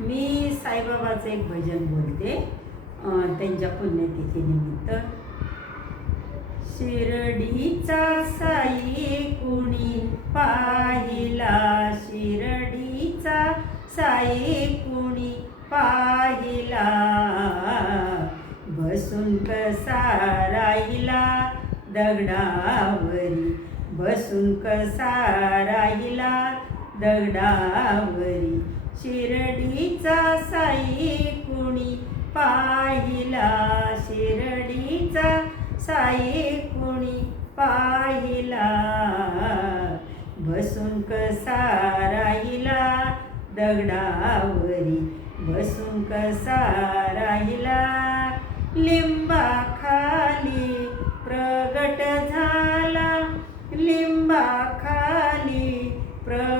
मी साईबाबाचं एक भजन बोलते त्यांच्या त्यांच्या पुण्यतिथीनिमित्त शिर्डीचा साई कुणी पाहिला? शिर्डीचा साई कुणी पाहिला? बसून कसा राहिला दगडावरी. बसून कसा राहिला दगडावरी. शिर्डीचा साई कुणी पाहिला? शिर्डीचा साई कुणी पाहिला? बसून कसा राहिला? दगडावरी बसून कसा राहिला? लिंबाखाली प्रगट झाला. लिंबाखाली खाली झाला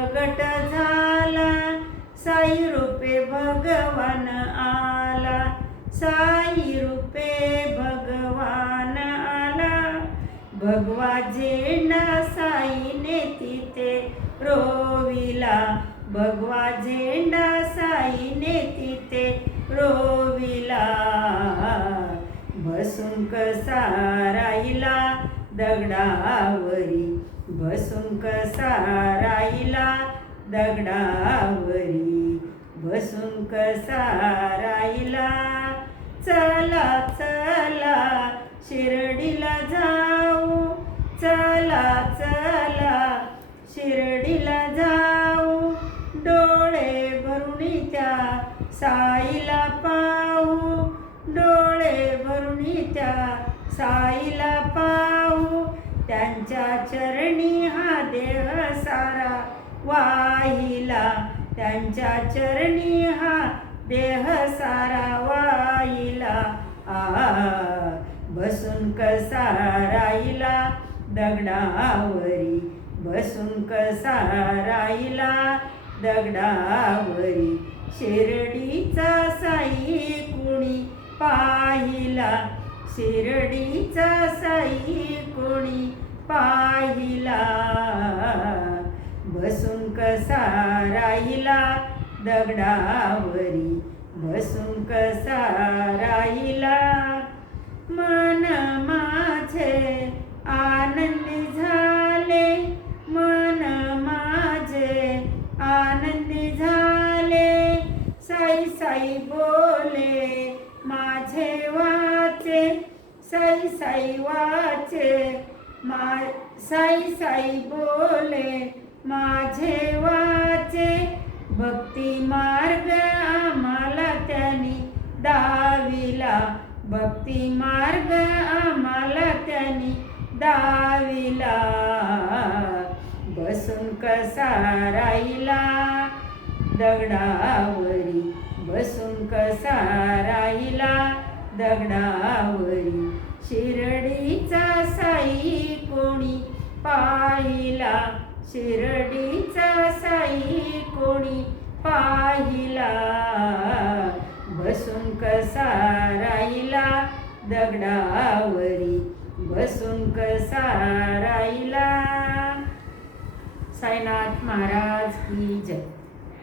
साई रूपे भगवान आला. साई रूपे भगवान आला. भगवा झेंडा साईने तिथे रोविला. भगवा झेंडा साईने तिथे रोविला. बसून कसा राहिला दगडावरी. बसून कसा राहिला दगडावरी बसून कसा राहिला? चला चला शिर्डीला जाऊ. चला चला शिर्डीला जाऊ. डोळे भरून त्या साईला पाहू. डोळे भरून त्या साईला पाहू. त्यांच्या चरणी हा देह सारा वाहिला. त्यांच्या चरणी हा देह सारा वाहिला. आ बसून कसा राहिला? दगडावरी बसून कसा राहिला? दगडावरी शिर्डीचा साई कुणी पाहिला? शिर्डीचा साई कुणी पाहिला? बसून कसा राहिला दगडावरी. बसून कसा राहिला मन माझे आनंदी झाले. मन माझे आनंदी झाले. साई साई बोले माझे वाचे. साई साई वाचे मा साई साई बोले माझे वाचे भक्ती मार्ग आम्हाला त्यांनी दाविला. भक्ती मार्ग आम्हाला त्यांनी दाविला. बसून कसा राहिला? दगडावरी. बसून कसा राहिला? दगडावरी. शिर्डीचा साई कोणी पाहिला? शिर्डीचा साई कोणी पाहिला? बसून कसा राहिला दगडावरी? बसून कसा राहिला? साईनाथ महाराज की जय.